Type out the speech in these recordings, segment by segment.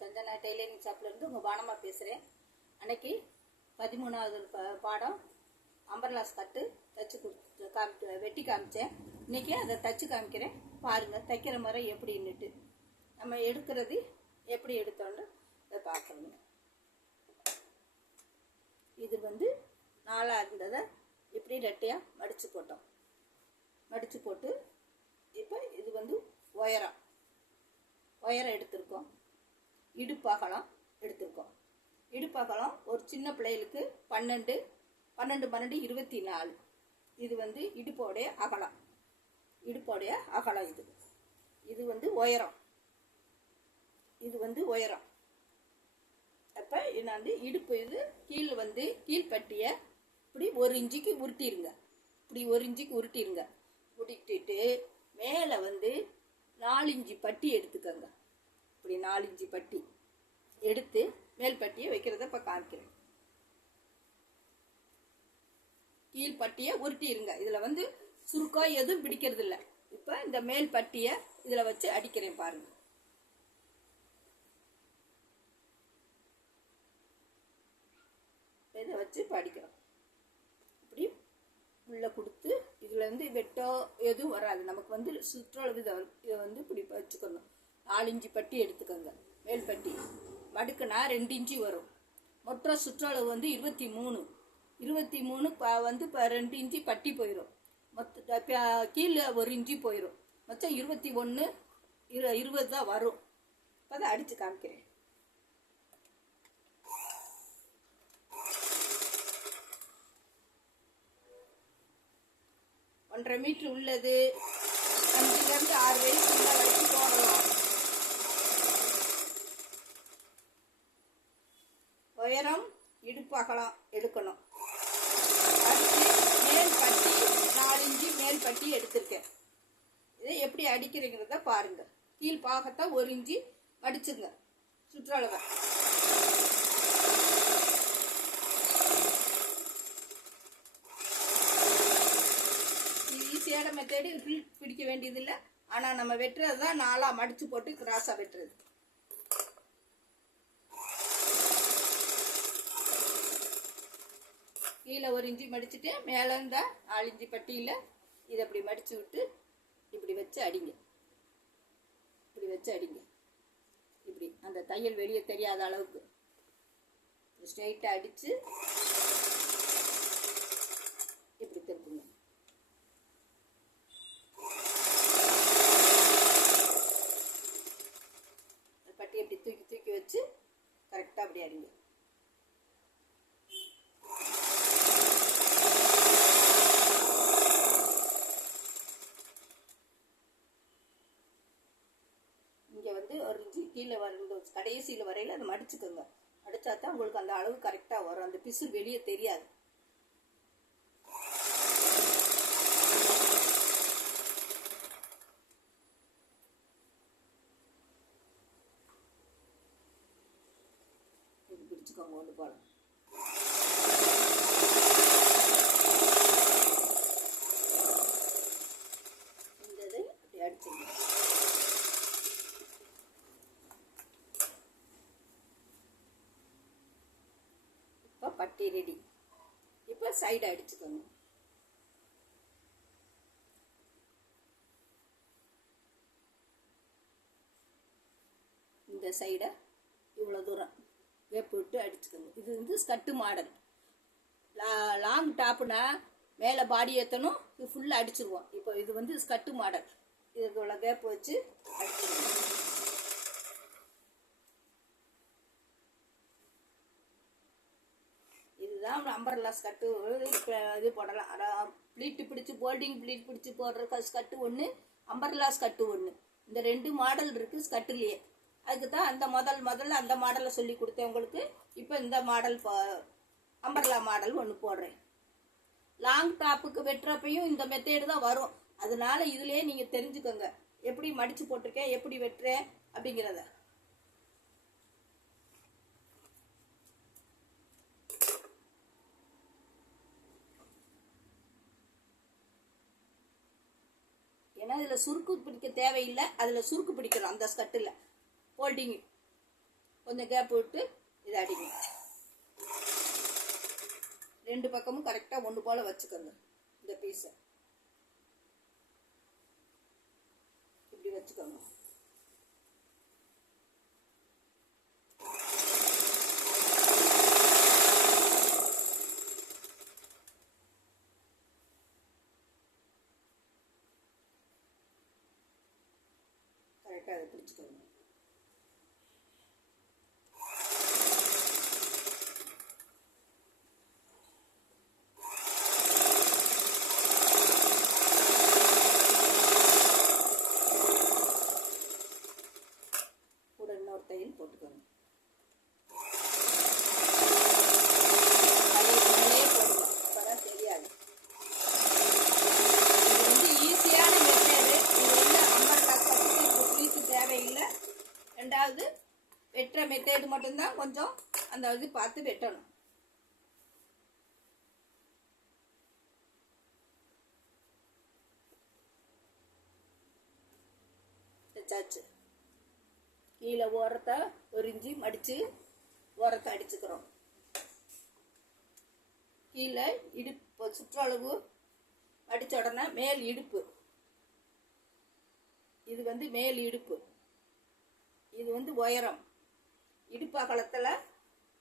Sanjana tailoring ஷாப்லேருந்து உங்கள் பானமாக பேசுகிறேன். அன்னைக்கு 13வது பாடம் அம்பர்லாஸ் கட்டு தச்சு வெட்டி காமிச்சேன். இன்றைக்கி அதை தச்சு காமிக்கிறேன். பாருங்கள் தைக்கிற முறை எப்படின்னுட்டு, நம்ம எடுக்கிறது எப்படி எடுத்தோன்னு அதை பார்க்கணுங்க. இது நாலாக இருந்ததை இப்படி ரெட்டையாக மடித்து போட்டோம். மடித்து போட்டு இப்போ இது உயரம் எடுத்திருக்கோம். இடுப்பகலம் எடுத்திருக்கோம். இடுப்பகலம் ஒரு சின்ன பிள்ளைகளுக்கு 12 24. இது இடுப்போடைய அகலம். இடுப்போடைய அகலம் இது உயரம். இது உயரம். அப்போ நான் இடுப்பு கீழே கீழ்பட்டியை இப்படி 1 இன்ச்சுக்கு உருட்டிடுங்க. இப்படி 1 இன்ச்சுக்கு உருட்டிடுங்க. உருட்டிட்டு மேலே 4 இன்ச்சு பட்டி எடுத்துக்கோங்க. இப்படி 4 இன்ச்சு பட்டி எடுத்து மேல் பட்டியை வைக்கிறத இப்போ காமிக்கிறேன். கீழ்பட்டியை உருட்டிடுங்க. இதில் சுருக்கம் எதுவும் பிடிக்கிறது இல்லை. இப்போ இந்த மேல் பட்டியை இதில் வச்சு அடிக்கிறேன் பாருங்க. இதை வச்சு இப்போ அடிக்கிறோம். இப்படி உள்ள கொடுத்து இதில் வெட்டோ எதுவும் வராது. நமக்கு சுற்றளவு இதை இப்படி வச்சுக்கணும். 4 இன்ச்சு பட்டி எடுத்துக்கோங்க. மேல் பட்டி மடுக்குனா 2 இன்ச்சு வரும். மொத்த சுற்றளவு 23. 23 இப்போ 2 இன்ச்சு பட்டி போயிடும். கீழே 1 இன்ச்சு போயிடும். மொத்தம் 21 20 தான் வரும். இப்போ அதை அடித்து காமிக்கிறேன். ஒன்றரை மீட்டர் உள்ளது 5லேருந்து 6 வயசுக்குள்ள வரைக்கும் போடலாம். உயரம் இடுப்பு அகலம் எடுக்கணும். அடுத்து மேல் பட்டி 4 இன்ச்சு மேல் பட்டி எடுத்திருக்கேன். இதை எப்படி அடிக்கிறீங்கிறத பாருங்க. கீழ் பாகத்தை 1 இன்ச்சு மடிச்சுங்க சுற்றளவை. ஈஸியான மெத்தேடு, பிடிக்க வேண்டியதில்லை. ஆனால் நம்ம வெட்டுறது தான் 4ஆக மடித்து போட்டு கிராஸாக வெட்டுறது. கீழே 1 இன்ச்சு மடிச்சுட்டு மேலே இந்த 4 இன்ச்சு பட்டியில் இதை அப்படி மடித்து விட்டு இப்படி வச்சு அடிங்க. இப்படி வச்சு அடிங்க. இப்படி அந்த தையல் வெளியே தெரியாத அளவுக்கு ஸ்ட்ரெயிட்டாக அடித்து இப்படி திருப்புங்க. பட்டி அப்படி தூக்கி தூக்கி வச்சு கரெக்டாக அப்படி அடிங்க. இங்கே 1 இன்ச்சு கீழே கடைசியில் வரையில் அதை மடிச்சுக்கோங்க. மடிச்சா தான் உங்களுக்கு அந்த அளவு கரெக்டாக வரும். அந்த பிசு வெளியே தெரியாது. இது பிடிச்சிக்கோங்க ஒன்று போல. இந்த இதை அப்படி அடிச்சுங்க. இப்போ பட்டி ரெடி. இப்போ சைடு அடிச்சுக்கோங்க. இந்த சைடை இவ்வளோ தூரம் வேப்பு விட்டு அடிச்சுக்கோங்க. இது ஸ்கட்டு மாடல். லாங் டாப்புனா மேலே பாடி ஏற்றணும். இது ஃபுல்லாக அடிச்சிருவோம். இப்போ இது ஸ்கட்டு மாடல். இதுக்கு இவ்வளோ வேப்பு வச்சு அடிச்சுக்கோங்க. இதுதான் அம்பர்லாஸ் கட்டு. இது போடலாம். ப்ளீட்டு பிடிச்சி போல்டிங் ப்ளீட் பிடிச்சி போடுற ஸ்கட்டு ஒன்று, அம்பர்லாஸ் கட்டு ஒன்று. இந்த 2 மாடல் இருக்குது ஸ்கட்டுலேயே. அதுக்கு தான் அந்த முதல்ல அந்த மாடலை சொல்லி கொடுத்தேன் உங்களுக்கு. இப்போ இந்த மாடல் அம்பர்லா மாடல் ஒன்று போடுறேன். லாங் டாப்புக்கு வெட்டுறப்பையும் இந்த மெத்தேடு தான் வரும். அதனால இதுலேயே நீங்கள் தெரிஞ்சுக்கோங்க எப்படி மடித்து போட்டிருக்கேன், எப்படி வெட்டுறேன் அப்படிங்கிறத. ஏன்னா இதில் சுருக்கு பிடிக்க தேவையில்லை. அதில் சுருக்கு பிடிக்கிறோம் அந்த ஸ்கட்டில். ஃபோல்டிங் கொஞ்சம் கேப் விட்டு இதை அடிங்க. ரெண்டு பக்கமும் கரெக்டாக ஒன்று போல் வச்சுக்கோங்க. இந்த பீஸை இப்படி வச்சுக்கோங்க. கரெக்டாக அதை பிடிச்சிக்கோங்க. தையல் போட்டுக்கோங்க. போடுங்க, அப்பதான் தெரியாது. இது வந்து ஈஸியான மெத்தேடு. இது வந்து அம்பர்லா கட்டுக்கு பீஸு தேவையில்லை. ரெண்டாவது வெட்டுற மெத்தேடு மட்டும்தான் கொஞ்சம் அந்த இது பார்த்து வெட்டணும். தைச்சாச்சு. கீழே ஓரத்தை ஒரு இஞ்சி மடித்து ஓரத்தை அடிச்சுக்கிறோம். கீழே இடுப்பு சுற்றளவு அடித்த உடனே மேல் இடுப்பு, இது வந்து மேல் இடுப்பு, இது வந்து உயரம். இடுப்பு அகலத்தில்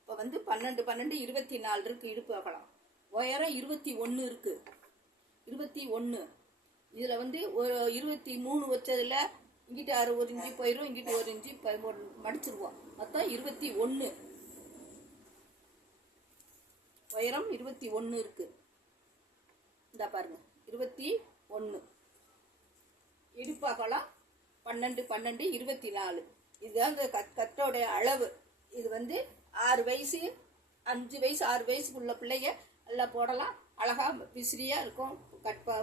இப்போ வந்து 12 12 24 இருக்குது இடுப்பு அகலம். உயரம் 21 இருக்குது. 21 இதில் வந்து ஒரு 23 வச்சதில் இங்கிட்ட 1 இஞ்சி போயிடும், இங்கிட்ட 1 இஞ்சி மடிச்சிருவோம். மொத்தம் 21. உயரம் 21 இருக்கு. இந்த பாருங்க 21. இடுப்பு அகலம் 12 12 24. இதுதான் இந்த கட்டோடைய அளவு. இது வந்து 6 வயசு 5 வயசு 6 வயசுக்குள்ள பிள்ளைங்க எல்லாம் போடலாம். அழகா விசிறியா இருக்கும்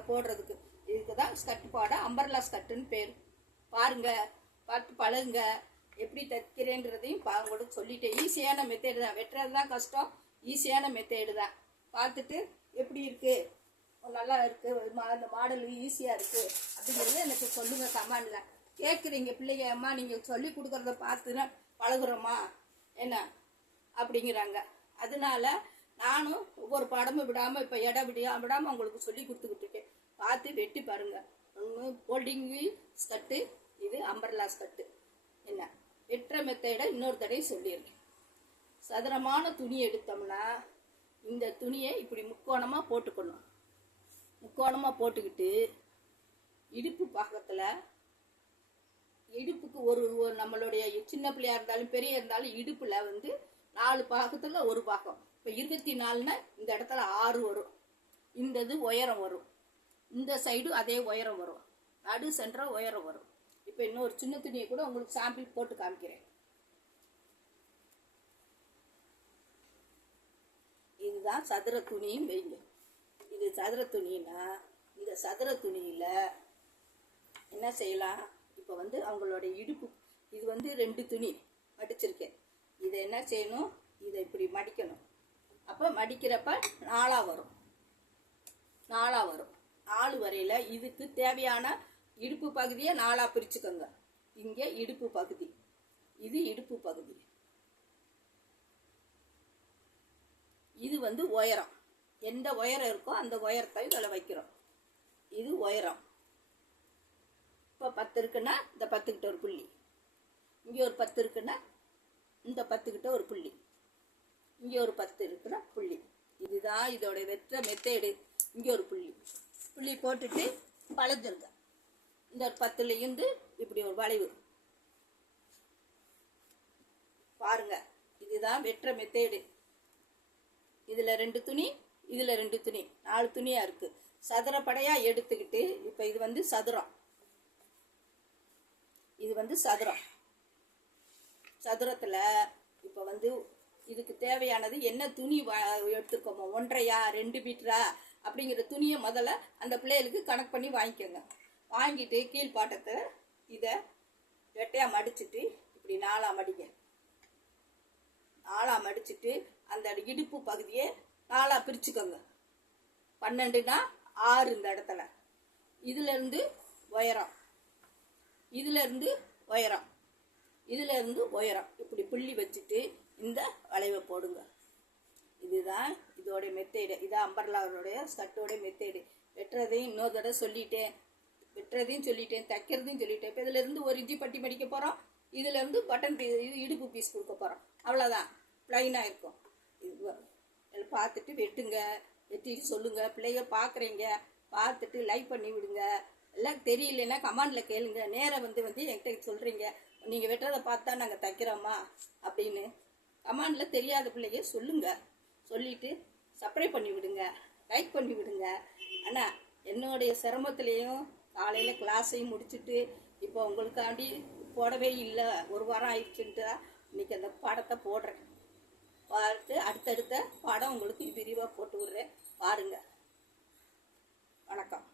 போடுறதுக்கு. இதுக்கு தான் ஸ்கட் பாட அம்பர்லா ஸ்கட்டுன்னு பேர். பாருங்க, பார்த்து பழகுங்க. எப்படி தைக்கிறேன்றதையும் கூட சொல்லிட்டேன். ஈஸியான மெத்தேடு தான். வெட்டுறது தான் கஷ்டம், ஈஸியான மெத்தேடு தான். பார்த்துட்டு எப்படி இருக்கு, நல்லா இருக்கு, அந்த மாடல் ஈஸியாக இருக்கு அப்படிங்கிறது எனக்கு சொல்லுங்க கமெண்ட்ல. கேட்குறீங்க பிள்ளைங்க, அம்மா நீங்கள் சொல்லி கொடுக்குறத பார்த்துனா பழகுறோம்மா என்ன அப்படிங்கிறாங்க. அதனால நானும் ஒவ்வொரு பாடமும் விடாமல் இப்போ இடம் விடாமல் உங்களுக்கு சொல்லி கொடுத்துக்கிட்டு இருக்கேன். பார்த்து வெட்டி பாருங்க. ஃபோல்டிங்கு ஸ்கட்டு, இது அம்பர்லா ஸ்கட்டு. என்ன வெட்டுற மெத்தேடை இன்னொரு தடவை சொல்லிடுறேன். சதுரமான துணி எடுத்தோம்னா இந்த துணியை இப்படி முக்கோணமாக போட்டுக்கணும். முக்கோணமாக போட்டுக்கிட்டு இடுப்பு பக்கத்தில், இடுப்புக்கு ஒரு நம்மளுடைய சின்ன பிள்ளையா இருந்தாலும் பெரிய இருந்தாலும் இடுப்பில் வந்து 4 பாகத்தில் ஒரு பாகம். இப்போ 24னா இந்த இடத்துல 6 வரும். இந்த இது உயரம் வரும். இந்த சைடு அதே உயரம் வரும். நடு சென்டரா உயரம் வரும். இப்போ இன்னொரு சின்ன துணியை கூட உங்களுக்கு சாம்பிள் போட்டு காமிக்கிறேன். இதுதான் சதுர துணியும் வைங்க. இது சதுர துணின்னா இந்த சதுர துணியில் என்ன செய்யலாம், இப்போ வந்து அவங்களோட இடுப்பு இது வந்து 2 துணி மடிச்சிருக்கேன். இதை என்ன செய்யணும், இதை இப்படி மடிக்கணும். அப்போ மடிக்கிறப்ப 4 வரும். 4 வரையில் இதுக்கு தேவையான இடுப்பு பகுதியை 4 பிரிச்சுக்கோங்க. இங்கே இடுப்பு பகுதி, இது இடுப்பு பகுதி, இது வந்து உயரம். எந்த உயரம் இருக்கோ அந்த உயரத்தை இதில் வைக்கிறோம். இது உயரம். இப்போ 10 இருக்குன்னா இந்த 10 கிட்ட ஒரு புள்ளி, இங்கே ஒரு 10 இருக்குன்னா இந்த 10 கிட்ட ஒரு புள்ளி, இங்கே ஒரு 10 இருக்குன்னா புள்ளி. இதுதான் இதோட வெற்ற மெத்தேடு. இங்கே ஒரு புள்ளி போட்டுட்டு வளைஞ்சிருங்க. இந்த 10லேருந்து இப்படி ஒரு வளைவு பாருங்க. இதுதான் வெற்ற மெத்தேடு. இதில் 2 துணி, இதில் 2 துணி, 4 துணியாக இருக்குது. சதுரப்படையாக எடுத்துக்கிட்டு இப்போ இது வந்து சதுரம், இது வந்து சதுரம். சதுரத்தில் இப்போ வந்து இதுக்கு தேவையானது என்ன துணி எடுத்துக்கோமோ, 1.5 2 மீட்டரா அப்படிங்கிற துணியை முதல்ல அந்த பிள்ளைகளுக்கு கணக்கு பண்ணி வாங்கிக்கோங்க. வாங்கிட்டு கீழ்பாட்டத்தை இதை வெட்டையாக மடிச்சுட்டு இப்படி 4 மடிங்க. 4 மடிச்சுட்டு அந்த இடுப்பு பகுதியை 4 பிரிச்சுக்கோங்க. 12னா 6 இந்த இடத்துல. இதுலேருந்து உயரம், இதுலேருந்து உயரம், இதில் இருந்து உயரம் இப்படி புள்ளி வச்சுட்டு இந்த வளைவை போடுங்க. இதுதான் இதோடைய மெத்தேடு. இதான் அம்பர்லாவுடைய ஸ்கர்ட்டோடைய மெத்தேடு. வெட்டுறதையும் இன்னொரு தடவை சொல்லிட்டேன், வெட்டுறதையும் சொல்லிட்டேன், தைக்கிறதையும் சொல்லிட்டேன். இப்போ இதிலேருந்து ஒரு இஞ்சி பட்டி மடிக்க போகிறோம், இதிலேருந்து பட்டன் பீஸ், இது இடுப்பு பீஸ் கொடுக்க போகிறோம். அவ்வளோதான், ப்ளைனாக இருக்கும். இது பார்த்துட்டு வெட்டுங்க, வெட்டிட்டு சொல்லுங்கள். பிள்ளைங்க பார்க்குறீங்க, பார்த்துட்டு லைக் பண்ணி விடுங்க. எல்லாம் தெரியலன்னா கமெண்டில் கேளுங்க. நேராக வந்து என்கிட்ட சொல்கிறீங்க, நீங்கள் வெட்டுறதை பார்த்தா நாங்கள் தைக்கிறோமா அப்படின்னு. கமெண்டில் தெரியாத பிள்ளைங்க சொல்லுங்கள். சொல்லிவிட்டு சப்ஸ்கிரைப் பண்ணி விடுங்க, லைக் பண்ணி விடுங்க. ஆனால் என்னுடைய சிரமத்துலேயும் காலையில் கிளாஸையும் முடிச்சுட்டு இப்போ உங்களுக்காண்டி போடவே இல்லை, ஒரு வாரம் ஆயிடுச்சுன்ட்டு இன்றைக்கி அந்த பாடத்தை போடுறேன். பார்த்து அடுத்தடுத்த பாடம் உங்களுக்கு விரிவாக போட்டு விடுறேன், பாருங்கள். வணக்கம்.